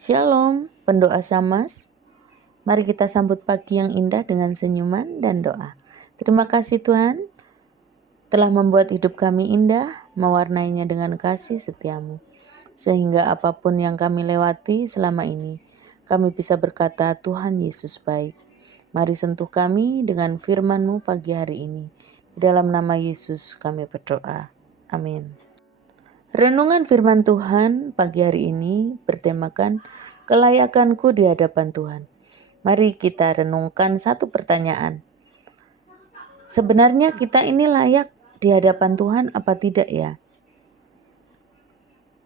Shalom, pendoa Samas. Mari kita sambut pagi yang indah dengan senyuman dan doa. Terima kasih Tuhan telah membuat hidup kami indah, mewarnainya dengan kasih setiamu. Sehingga apapun yang kami lewati selama ini, kami bisa berkata Tuhan Yesus baik. Mari sentuh kami dengan firman-Mu pagi hari ini. Di dalam nama Yesus kami berdoa. Amin. Renungan firman Tuhan pagi hari ini bertemakan kelayakanku di hadapan Tuhan. Mari kita renungkan satu pertanyaan. Sebenarnya kita ini layak di hadapan Tuhan apa tidak ya?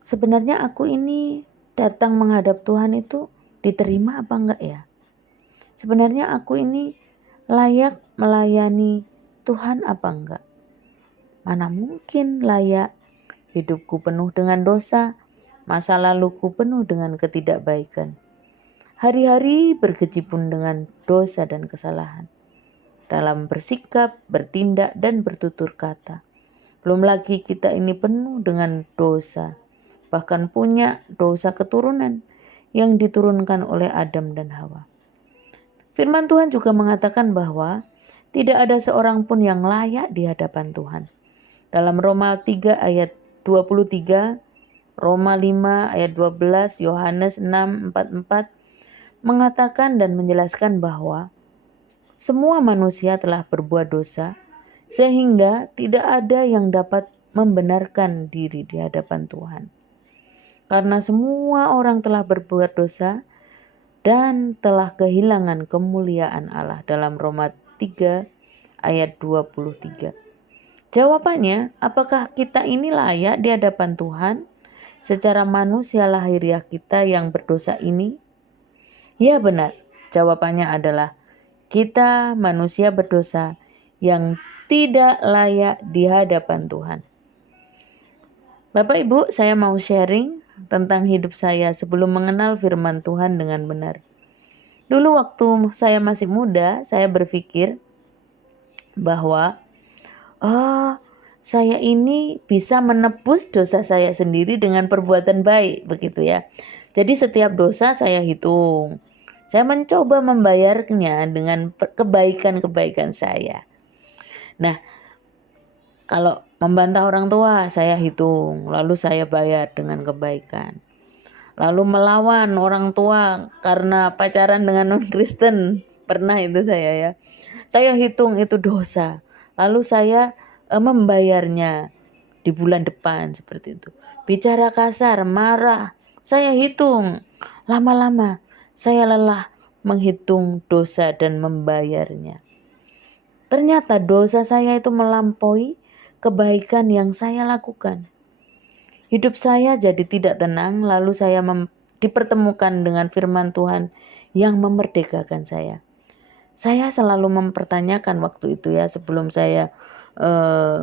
Sebenarnya aku ini datang menghadap Tuhan itu diterima apa enggak ya? Sebenarnya aku ini layak melayani Tuhan apa enggak? Mana mungkin layak? Hidupku penuh dengan dosa, masa laluku penuh dengan ketidakbaikan. Hari-hari berkecimpung dengan dosa dan kesalahan. Dalam bersikap, bertindak, dan bertutur kata. Belum lagi kita ini penuh dengan dosa. Bahkan punya dosa keturunan yang diturunkan oleh Adam dan Hawa. Firman Tuhan juga mengatakan bahwa tidak ada seorang pun yang layak di hadapan Tuhan. Dalam Roma 3 ayat 23, Roma 5 ayat 12, Yohanes 6:44 mengatakan dan menjelaskan bahwa semua manusia telah berbuat dosa sehingga tidak ada yang dapat membenarkan diri di hadapan Tuhan. Karena semua orang telah berbuat dosa dan telah kehilangan kemuliaan Allah dalam Roma 3 ayat 23. Jawabannya, apakah kita ini layak di hadapan Tuhan secara manusia lahiriah kita yang berdosa ini? Ya benar, jawabannya adalah kita manusia berdosa yang tidak layak di hadapan Tuhan. Bapak Ibu, saya mau sharing tentang hidup saya sebelum mengenal firman Tuhan dengan benar. Dulu waktu saya masih muda, saya berpikir bahwa saya ini bisa menebus dosa saya sendiri dengan perbuatan baik, begitu ya. Jadi setiap dosa saya hitung. Saya mencoba membayarnya dengan kebaikan-kebaikan saya. Nah, kalau membantah orang tua saya hitung, lalu saya bayar dengan kebaikan. Lalu melawan orang tua karena pacaran dengan non-Kristen, pernah itu saya ya. Saya hitung itu dosa. Lalu saya membayarnya di bulan depan seperti itu. Bicara kasar, marah, saya hitung. Lama-lama saya lelah menghitung dosa dan membayarnya. Ternyata dosa saya itu melampaui kebaikan yang saya lakukan. Hidup saya jadi tidak tenang, lalu saya dipertemukan dengan firman Tuhan yang memerdekakan saya. Saya selalu mempertanyakan waktu itu ya, sebelum saya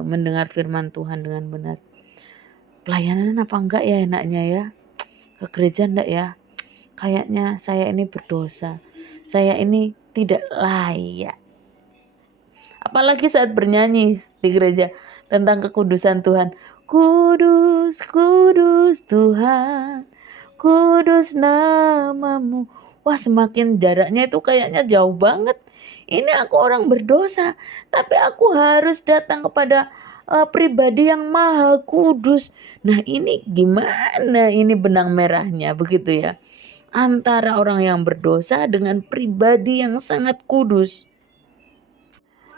mendengar firman Tuhan dengan benar. Pelayanan apa enggak ya enaknya ya? Ke gereja enggak ya? Kayaknya saya ini berdosa. Saya ini tidak layak. Apalagi saat bernyanyi di gereja tentang kekudusan Tuhan. Kudus, kudus Tuhan, kudus namamu. Wah, semakin jaraknya itu kayaknya jauh banget. Ini aku orang berdosa, tapi aku harus datang kepada pribadi yang maha kudus. Nah, ini gimana ini benang merahnya, begitu ya. Antara orang yang berdosa dengan pribadi yang sangat kudus.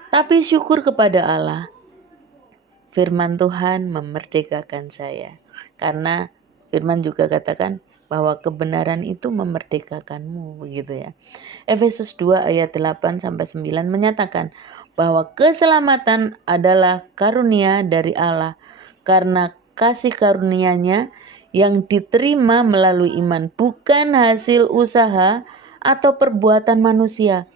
Tapi syukur kepada Allah, firman Tuhan memerdekakan saya. Karena firman juga katakan bahwa kebenaran itu memerdekakanmu, begitu ya. Efesus 2 ayat 8 sampai 9 menyatakan bahwa keselamatan adalah karunia dari Allah karena kasih karunia-Nya yang diterima melalui iman, bukan hasil usaha atau perbuatan manusia.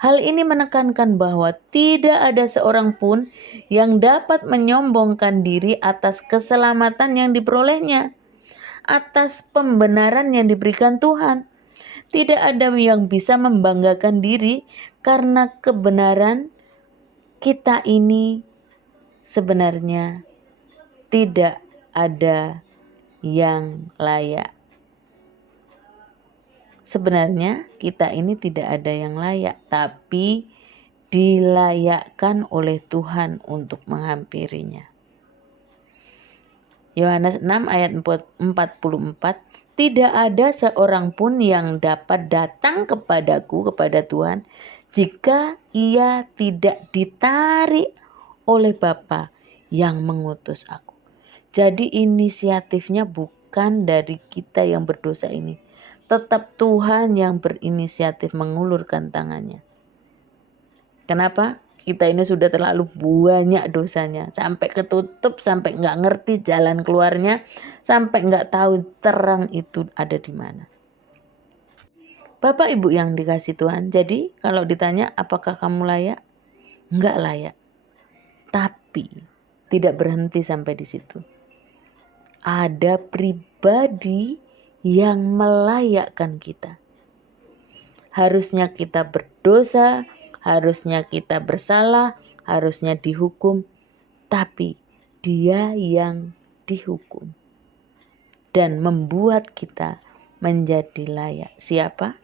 Hal ini menekankan bahwa tidak ada seorang pun yang dapat menyombongkan diri atas keselamatan yang diperolehnya, atas pembenaran yang diberikan Tuhan. Tidak ada yang bisa membanggakan diri karena kebenaran kita ini sebenarnya tidak ada yang layak. Sebenarnya kita ini tidak ada yang layak, tapi dilayakkan oleh Tuhan untuk menghampirinya. Yohanes 6 ayat 44, tidak ada seorang pun yang dapat datang kepadaku, kepada Tuhan, jika ia tidak ditarik oleh Bapa yang mengutus aku. Jadi inisiatifnya bukan dari kita yang berdosa ini. Tetap Tuhan yang berinisiatif mengulurkan tangannya. Kenapa? Kita ini sudah terlalu banyak dosanya. Sampai ketutup, sampai nggak ngerti jalan keluarnya. Sampai nggak tahu terang itu ada di mana. Bapak Ibu yang dikasih Tuhan. Jadi kalau ditanya apakah kamu layak? Nggak layak. Tapi tidak berhenti sampai di situ. Ada pribadi yang melayakkan kita. Harusnya kita berdosa, harusnya kita bersalah, harusnya dihukum, tapi Dia yang dihukum dan membuat kita menjadi layak. Siapa?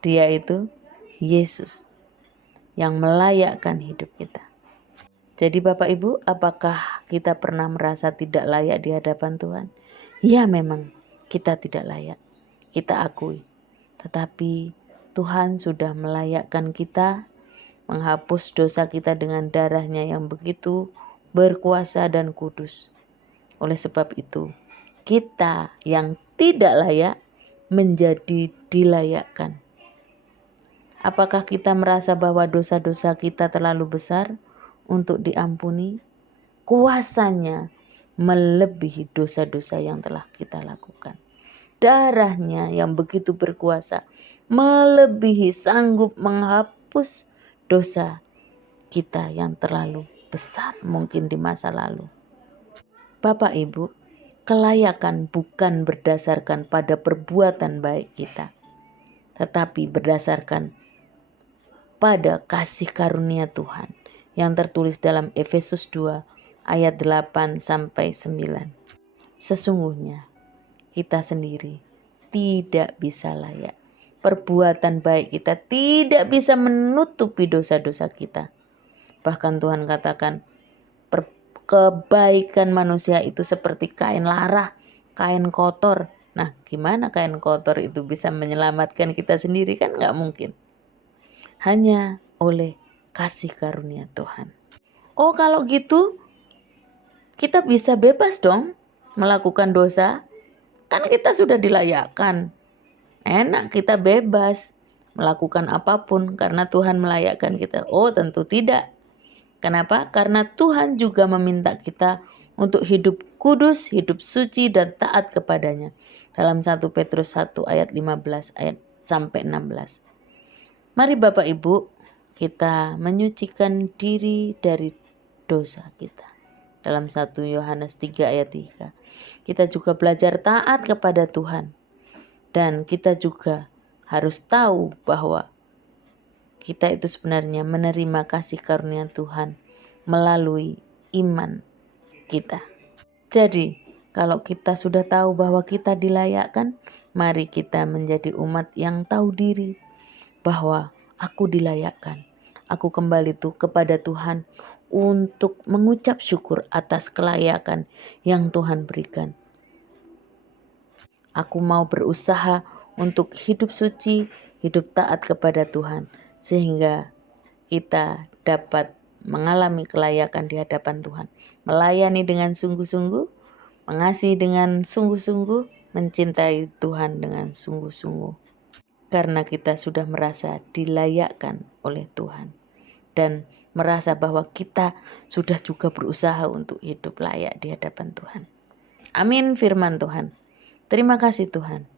Dia itu Yesus yang melayakkan hidup kita. Jadi Bapak Ibu, apakah kita pernah merasa tidak layak di hadapan Tuhan? Ya, memang kita tidak layak. Kita akui. Tetapi Tuhan sudah melayakkan kita, menghapus dosa kita dengan darah-Nya yang begitu berkuasa dan kudus. Oleh sebab itu, kita yang tidak layak menjadi dilayakkan. Apakah kita merasa bahwa dosa-dosa kita terlalu besar untuk diampuni? Kuasanya melebihi dosa-dosa yang telah kita lakukan. Darah-Nya yang begitu berkuasa melebihi, sanggup menghapus dosa kita yang terlalu besar mungkin di masa lalu. Bapak Ibu, kelayakan bukan berdasarkan pada perbuatan baik kita, tetapi berdasarkan pada kasih karunia Tuhan yang tertulis dalam Efesus 2 ayat 8 sampai 9. Sesungguhnya kita sendiri tidak bisa layak. Perbuatan baik kita tidak bisa menutupi dosa-dosa kita. Bahkan Tuhan katakan kebaikan manusia itu seperti kain larah, kain kotor. Nah, gimana kain kotor itu bisa menyelamatkan kita sendiri? Kan nggak mungkin. Hanya oleh kasih karunia Tuhan. Oh, kalau gitu kita bisa bebas dong melakukan dosa. Kan kita sudah dilayakkan. Enak, kita bebas melakukan apapun karena Tuhan melayakkan kita. Oh, tentu tidak. Kenapa? Karena Tuhan juga meminta kita untuk hidup kudus, hidup suci dan taat kepadanya. Dalam 1 Petrus 1 ayat 15 ayat sampai 16. Mari Bapak Ibu, kita menyucikan diri dari dosa kita. Dalam 1 Yohanes 3 ayat 3. Kita juga belajar taat kepada Tuhan. Dan kita juga harus tahu bahwa kita itu sebenarnya menerima kasih karunia Tuhan melalui iman kita. Jadi, kalau kita sudah tahu bahwa kita dilayakkan, mari kita menjadi umat yang tahu diri bahwa aku dilayakkan. Aku kembali kepada Tuhan untuk mengucap syukur atas kelayakan yang Tuhan berikan. Aku mau berusaha untuk hidup suci, hidup taat kepada Tuhan, sehingga kita dapat mengalami kelayakan di hadapan Tuhan. Melayani dengan sungguh-sungguh, mengasihi dengan sungguh-sungguh, mencintai Tuhan dengan sungguh-sungguh. Karena kita sudah merasa dilayakkan oleh Tuhan. Dan merasa bahwa kita sudah juga berusaha untuk hidup layak di hadapan Tuhan. Amin firman Tuhan. Terima kasih Tuhan.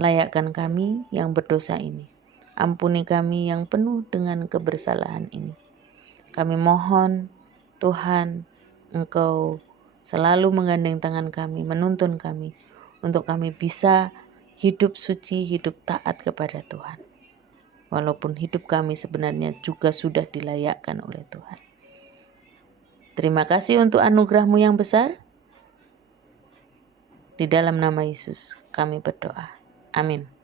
Layakkan kami yang berdosa ini. Ampuni kami yang penuh dengan kebersalahan ini. Kami mohon Tuhan, Engkau selalu menggandeng tangan kami, menuntun kami untuk kami bisa hidup suci, hidup taat kepada Tuhan. Walaupun hidup kami sebenarnya juga sudah dilayakkan oleh Tuhan. Terima kasih untuk anugerah-Mu yang besar. Di dalam nama Yesus kami berdoa. Amin.